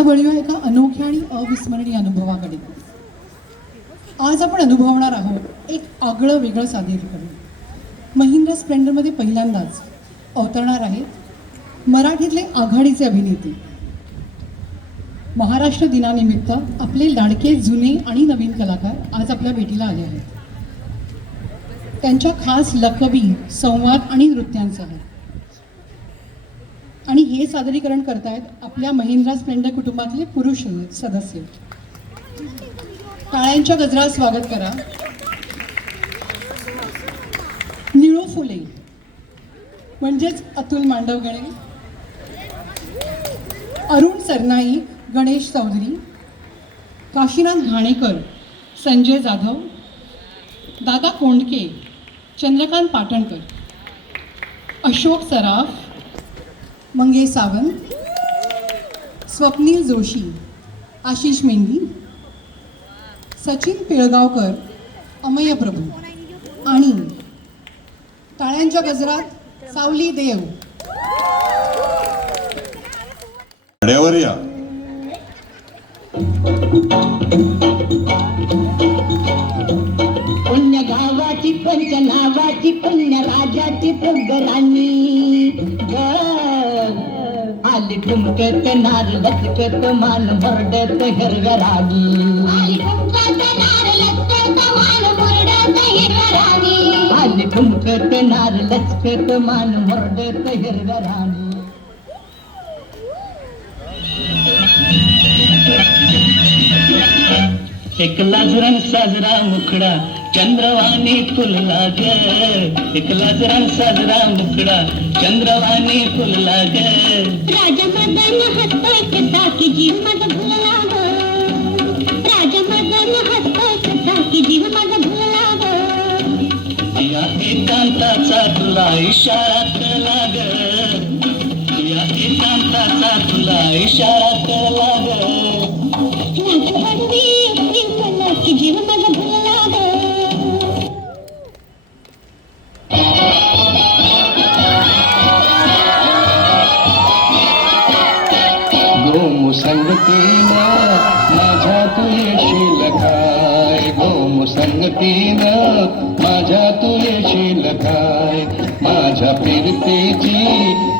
आता वळूया एका अनोख्या आणि अविस्मरणीय अनुभवाकडे. आज आपण अनुभवणार आहोत एक आगळं वेगळं सादरीकरण. महिंद्रा स्प्लेंडरमध्ये पहिल्यांदाच अवतरणार आहेत मराठीतले आघाडीचे अभिनेते. महाराष्ट्र दिनानिमित्त आपले लाडके जुने आणि नवीन कलाकार आज आपल्या भेटीला आले आहेत. त्यांच्या खास लकबी, संवाद आणि नृत्यांसह. आणि हे सादरीकरण करतायत आपल्या महिंद्रा स्प्लेंडर कुटुंबातले पुरुष सदस्य. टाळ्यांच्या गजरात स्वागत करा निळू फुले म्हणजेच अतुल मांडवगणे, अरुण सरनाईक, गणेश चौधरी, काशीनाथ घाणेकर, संजय जाधव, दादा कोंडके, चंद्रकांत पाटणकर, अशोक सराफ, मंगेश सावंत, स्वप्नील जोशी, आशिष मेंढी, सचिन पिळगावकर, अमय प्रभू आणि टाळ्यांच्या गजरात सावली देव. या पुण्य गावाची पंच नावाची पुण्य राजाची प्रगराणी आली ठुमकत नार लचकत मान भरडत हिरगराणी. आली ठुमकत नार लचकत मान भरडत हिरगराणी. एक लाजरान साजरा मुखडा चंद्रवाणी फुलला ग. एक लाजरान साजरा मुखडा चंद्रवाणी फुलला ग. राजा मदन हसतोय कसा की जीव माझा भुलला ग. राजा मदन हसतोय कसा की जीव माझा भुलला ग. या एकांताचा तुला इशारा कळला ग. या एकांताचा तुला इशारा कळला ग. की जीव माझा भुलला ग. गोमुसंगतीनं माझ्या तू येशील काय. गोमुसंगतीनं माझ्या तू येशील काय. माझ्या फिरतेची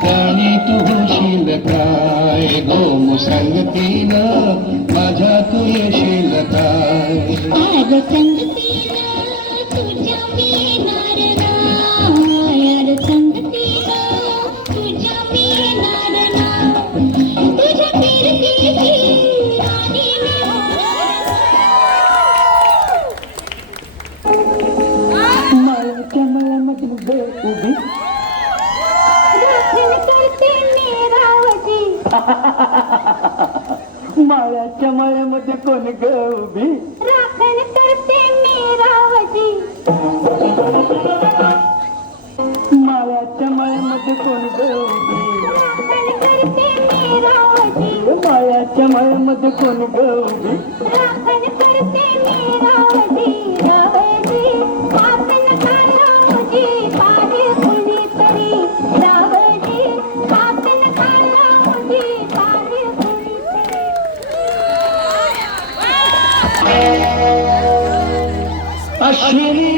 राणी तू होशील काय. गोमुसंगतीनं माझ्या तू येशील काय. आग संगतीनं तुझ्या मी येणार ना. यार संगतीनं तुझ्या मी येणार ना. तुझ्या फिरतेची राणी माळ्याच्या मळ्यामध्ये उभी राखण करते मेरावती. माळ्याच्या मळ्यामध्ये कोण ग उभी राखण करते मेरावती. माळ्याच्या मळ्यामध्ये कोण ग उभी राखण करते मेरावती. माळ्याच्या मळ्यामध्ये कोण ग उभी राखण करते मेरावती. रावजी आपण खालावजी पाणी कुणी तरी. रावजी आपण खालावजी पाणी कुणी तरी. अश्विनी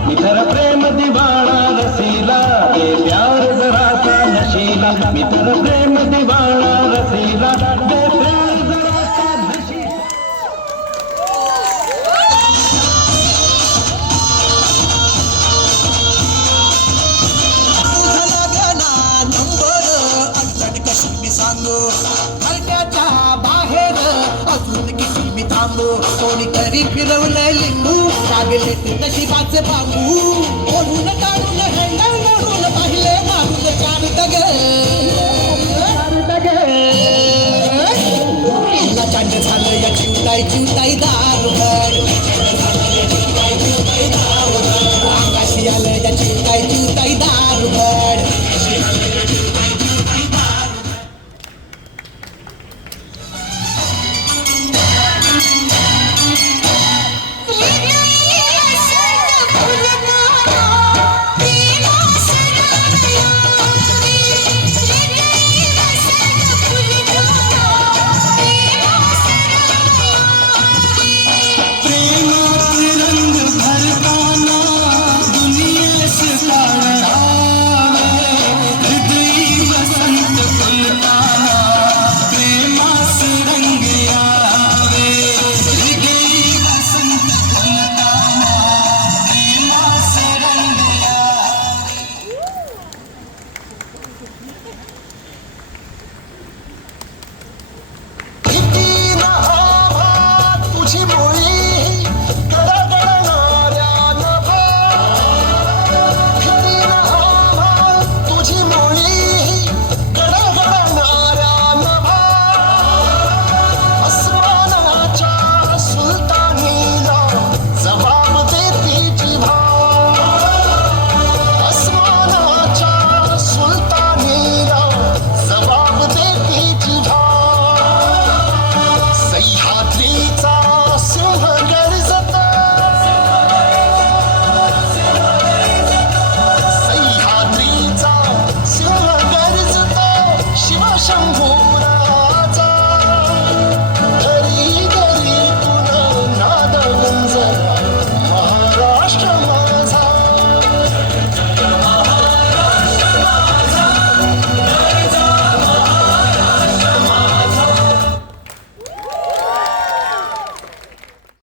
मी तर प्रेम दिवाळा रसीला दे प्यार जरा सा नशी. अडचण कशी मी सांगू घरट्याच्या बाहेर अजून किती मी थांबू. कोणीतरी फिरवलंय लिंबू लागले ते नशिबाचे बांबू. ओढून काढून हँडल मोडून पाहिले मारून चालत गे. काय चिवताई दारू